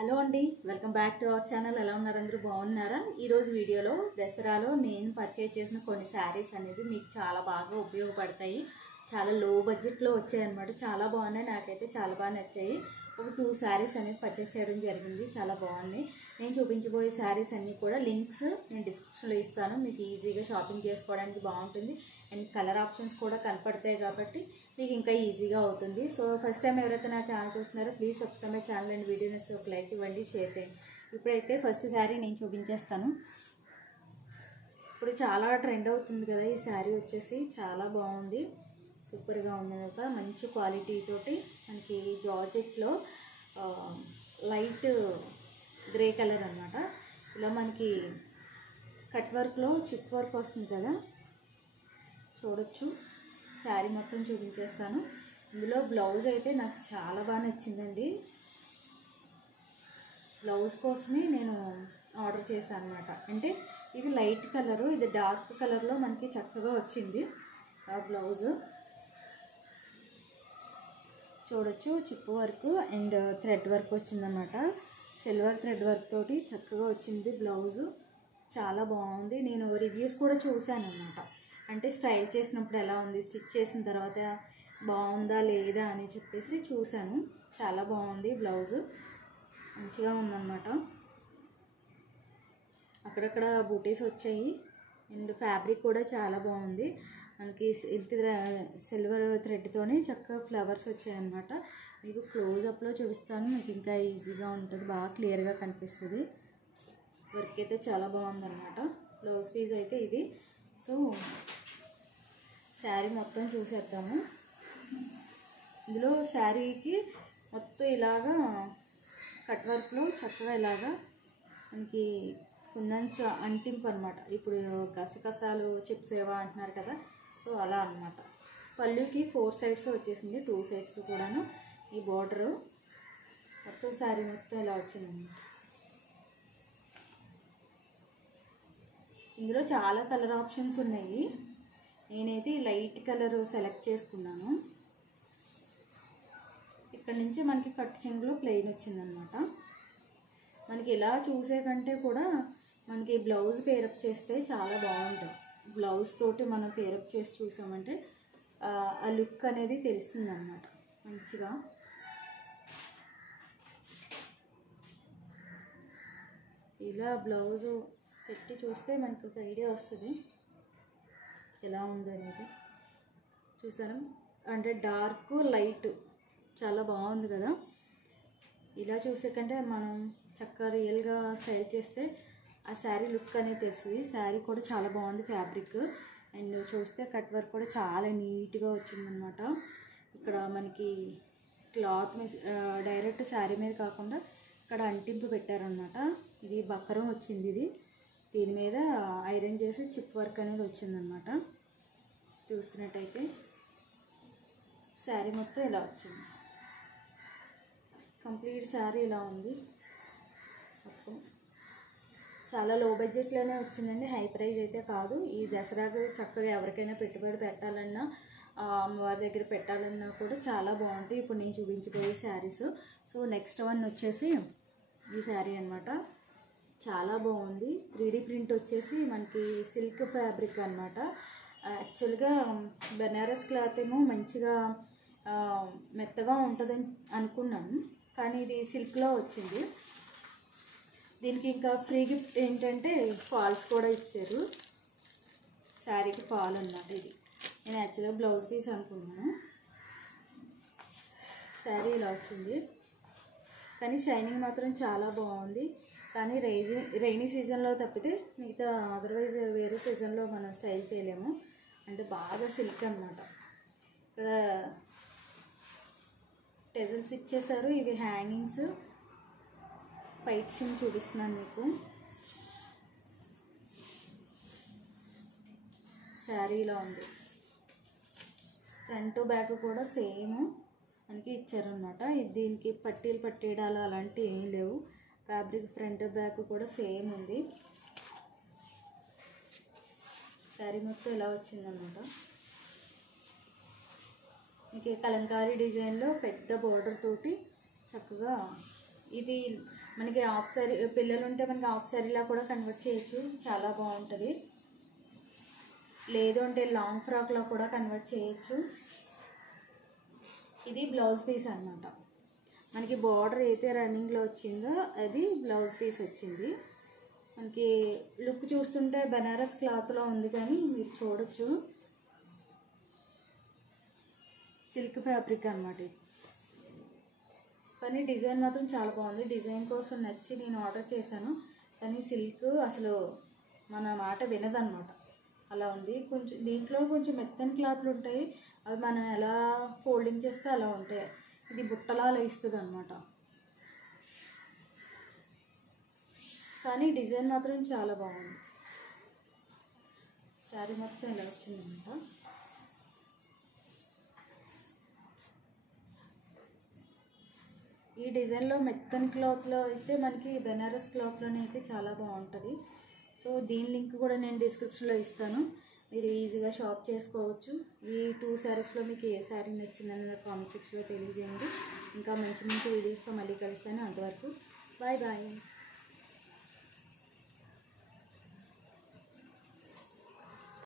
Hello అండి, welcome back to our channel. ఎలా ఉన్నారు? అందరూ బాగున్నారా? ఈరోజు వీడియోలో దసరాలో నేను పర్చేజ్ చేసిన కొన్ని శారీస్ అనేది మీకు చాలా బాగా ఉపయోగపడతాయి. చాలా లో బడ్జెట్లో వచ్చాయి అన్నమాట. చాలా బాగున్నాయి, నాకైతే చాలా బాగా నచ్చాయి. ఒక 2 శారీస్ అనేది పర్చేజ్ చేయడం జరిగింది. చాలా బాగున్నాయి. నేను చూపించబోయే శారీస్ అన్నీ కూడా లింక్స్ నేను డిస్క్రిప్షన్లో ఇస్తాను. మీకు ఈజీగా షాపింగ్ చేసుకోవడానికి బాగుంటుంది. అండ్ కలర్ ఆప్షన్స్ కూడా కనపడతాయి కాబట్టి మీకు ఇంకా ఈజీగా అవుతుంది. సో ఫస్ట్ టైం ఎవరైతే నా ఛానల్ చూస్తున్నారో please subscribe my channel and video నచ్చితే ఒక లైక్ ఇవ్వండి, షేర్ చేయండి. ఇప్పుడైతే ఫస్ట్ శారీ నేను చూపించేస్తాను. ఇప్పుడు చాలా ట్రెండ్ అవుతుంది కదా ఈ శారీ, వచ్చేసి చాలా బాగుంది, సూపర్గా ఉంది కదా. మంచి క్వాలిటీ తోటి మనకి జార్జెట్లో లైట్ గ్రే కలర్ అన్నమాట. ఇలా మనకి కట్ వర్క్లో చిప్ వర్క్ వస్తుంది కదా, చూడొచ్చు. శారీ మొత్తం చూపించేస్తాను. ఇందులో బ్లౌజ్ అయితే నాకు చాలా బాగా నచ్చిందండి. బ్లౌజ్ కోసమే నేను ఆర్డర్ చేశాను అనమాట. అంటే ఇది లైట్ కలరు, ఇది డార్క్ కలర్లో మనకి చక్కగా వచ్చింది ఆ బ్లౌజ్. చూడొచ్చు, chip work and thread work వచ్చిందన్నమాట. సిల్వర్ థ్రెడ్ వర్క్ తోటి చక్కగా వచ్చింది బ్లౌజు. చాలా బాగుంది. నేను రివ్యూస్ కూడా చూశాను అన్నమాట. అంటే స్టైల్ చేసినప్పుడు ఎలా ఉంది, స్టిచ్ చేసిన తర్వాత బాగుందా లేదా అని చెప్పేసి చూశాను. చాలా బాగుంది బ్లౌజు, మంచిగా ఉందన్నమాట. అక్కడక్కడ బూటీస్ వచ్చాయి అండ్ ఫ్యాబ్రిక్ కూడా చాలా బాగుంది. మనకి సిల్వర్ థ్రెడ్తోనే చక్కగా ఫ్లవర్స్ వచ్చాయన్నమాట. మీకు క్లోజప్లో చూపిస్తాను, మీకు ఇంకా ఈజీగా ఉంటుంది, బాగా క్లియర్గా కనిపిస్తుంది. వర్క్ అయితే చాలా బాగుందన్నమాట. బ్లౌజ్ పీస్ అయితే ఇది. సో శారీ మొత్తం చూసేద్దాము. ఇందులో శారీకి మొత్తం ఇలాగా కట్ వర్క్లో చక్కగా ఇలాగా మనకి కుందన్స్ అంటింపు అనమాట. ఇప్పుడు గసగసాలు చిప్స్ ఏవో అంటున్నారు కదా, సో అలా అనమాట. పళ్ళుకి 4 సైడ్స్ వచ్చేసింది, 2 సైడ్స్ కూడాను ఈ బోర్డరు. మొత్తం శారీ మొత్తం ఇలా వచ్చిందన్నమాట. ఇందులో చాలా కలర్ ఆప్షన్స్ ఉన్నాయి. నేనైతే లైట్ కలర్ సెలెక్ట్ చేసుకున్నాను. ఇక్కడ నుంచి మనకి కట్ చెంగులో ప్లెయిన్ వచ్చిందనమాట. మనకి ఇలా చూసే కంటే కూడా మనకి బ్లౌజ్ పేరప్ చేస్తే చాలా బాగుంటుంది. బ్లౌజ్ తోటి మనం పేరప్ చేసి చూసామంటే ఆ లుక్ అనేది తెలుస్తుంది అన్నమాట మంచిగా. ఇలా బ్లౌజు పెట్టి చూస్తే మనకు ఒక ఐడియా వస్తుంది ఎలా ఉంది అనేది. చూసారా, అంటే డార్క్ లైట్ చాలా బాగుంది కదా. ఇలా చూసే కంటే మనం చక్కగా రియల్గా స్టైల్ చేస్తే ఆ శారీ లుక్ అనేది తెలుస్తుంది. శారీ కూడా చాలా బాగుంది ఫ్యాబ్రిక్. అండ్ చూస్తే కట్ వర్క్ కూడా చాలా నీట్గా వచ్చిందనమాట. ఇక్కడ మనకి క్లాత్ మీద డైరెక్ట్ శారీ మీద కాకుండా ఇక్కడ అంటింపు పెట్టారనమాట. ఇది బక్కరం వచ్చింది. ఇది దీని మీద ఐరన్ చేసి చిప్ వర్క్ అనేది వచ్చిందనమాట. చూస్తున్నట్టయితే శారీ మొత్తం ఇలా వచ్చింది. కంప్లీట్ శారీ ఇలా ఉంది మొత్తం. చాలా లో బడ్జెట్లోనే వచ్చిందండి, హై ప్రైస్ అయితే కాదు. ఈ దసరాకు చక్కగా ఎవరికైనా పెట్టుబడి పెట్టాలన్నా, అమ్మవారి దగ్గర పెట్టాలన్నా కూడా చాలా బాగుంటాయి ఇప్పుడు నేను చూపించబోయే శారీస్. సో నెక్స్ట్ వన్ వచ్చేసి ఈ శారీ అనమాట. చాలా బాగుంది. 3D ప్రింట్ వచ్చేసి మనకి సిల్క్ ఫ్యాబ్రిక్ అనమాట. యాక్చువల్గా బెనారస్ క్లాత్ ఏమో మంచిగా మెత్తగా ఉంటుందని అనుకున్నాను, కానీ ఇది సిల్క్లో వచ్చింది. దీనికి ఇంకా ఫ్రీ గిఫ్ట్ ఏంటంటే ఫాల్స్ కూడా ఇచ్చారు. శారీకి ఫాల్ అన్నమాట. ఇది నేను యాక్చువల్గా బ్లౌజ్ పీస్ అనుకున్నాను. శారీ ఇలా వచ్చింది, కానీ షైనింగ్ మాత్రం చాలా బాగుంది. కానీ రైనీ సీజన్లో తప్పితే మిగతా అదర్వైజ్ వేరే సీజన్లో మనం స్టైల్ చేయలేము. అంటే బాగా సిల్క్ అన్నమాట. ఇక్కడ టెజల్స్ ఇచ్చేసారు, ఇవి హ్యాంగింగ్స్. పైట్సింగ్ చూపిస్తున్నాను మీకు. శారీ ఇలా ఉంది. ఫ్రంట్ బ్యాక్ కూడా సేమ్ మనకి ఇచ్చారనమాట. దీనికి పట్టీలు పట్టేయడాలు అలాంటివి ఏం లేవు. ఫ్యాబ్రిక్ ఫ్రంట్ బ్యాక్ కూడా సేమ్ ఉంది. శారీ మొత్తం ఇలా వచ్చిందనమాట. మీకు కలంకారీ డిజైన్లో పెద్ద బోర్డర్ తోటి చక్కగా ఇది మనకి హాఫ్ సారీ, పిల్లలు ఉంటే మనకి హాఫ్ సారీలా కూడా కన్వర్ట్ చేయొచ్చు, చాలా బాగుంటుంది. లేదు అంటే లాంగ్ ఫ్రాక్లో కూడా కన్వర్ట్ చేయొచ్చు. ఇది బ్లౌజ్ పీస్ అన్నమాట. మనకి బార్డర్ అయితే రన్నింగ్లో వచ్చిందో అది బ్లౌజ్ పీస్ వచ్చింది. మనకి లుక్ చూస్తుంటే బనారస్ క్లాత్లో ఉంది, కానీ మీరు చూడొచ్చు సిల్క్ ఫ్యాబ్రిక్ అన్నమాట ఇది. కానీ డిజైన్ మాత్రం చాలా బాగుంది. డిజైన్ కోసం నచ్చి నేను ఆర్డర్ చేశాను, కానీ సిల్క్ అసలు మన మాట వినదన్నమాట, అలా ఉంది. కొంచెం దీంట్లో కొంచెం మెత్తని క్లాత్లు ఉంటాయి, అవి మనం ఎలా ఫోల్డింగ్ చేస్తే అలా ఉంటాయి. ఇది బుట్టలా లేస్తుంది అన్నమాట, కానీ డిజైన్ మాత్రం చాలా బాగుంది. శారీ మొత్తం ఇలా వచ్చిందన్నమాట. ఈ డిజైన్లో మెత్తన్ క్లాత్లో అయితే మనకి బెనారస్ క్లాత్లోనే అయితే చాలా బాగుంటుంది. సో దీని లింక్ కూడా నేను డిస్క్రిప్షన్లో ఇస్తాను, మీరు ఈజీగా షాప్ చేసుకోవచ్చు. ఈ 2 శారీస్లో మీకు ఏ శారీ నచ్చిందని కామెంట్ సెక్షన్లో తెలియజేయండి. ఇంకా మంచి మంచి వీడియోస్తో మళ్ళీ కలుస్తాను. అంతవరకు బాయ్ బాయ్.